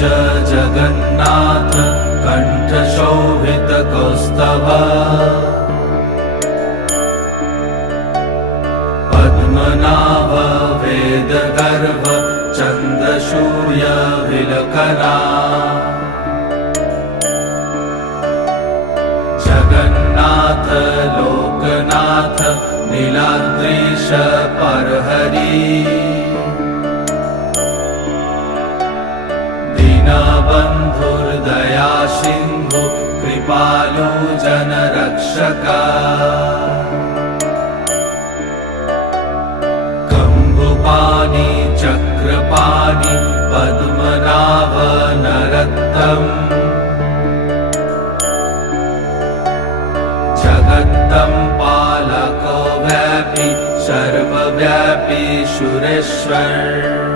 जगन्नाथ कण्ठशोभितकौस्तभ पद्मनाभ वेदगर्भ चन्द्रसूर्यविलकरा जगन्नाथ लोकनाथ नीलाद्रीश परहरि दीनबन्धुर्दया सिन्धु कृपालु जनरक्षका कम्बुपाणि चक्रपाणि पद्मनाभ नरोत्तम जगत्तं पालको व्यापी सर्वव्यापी सुरेश्वर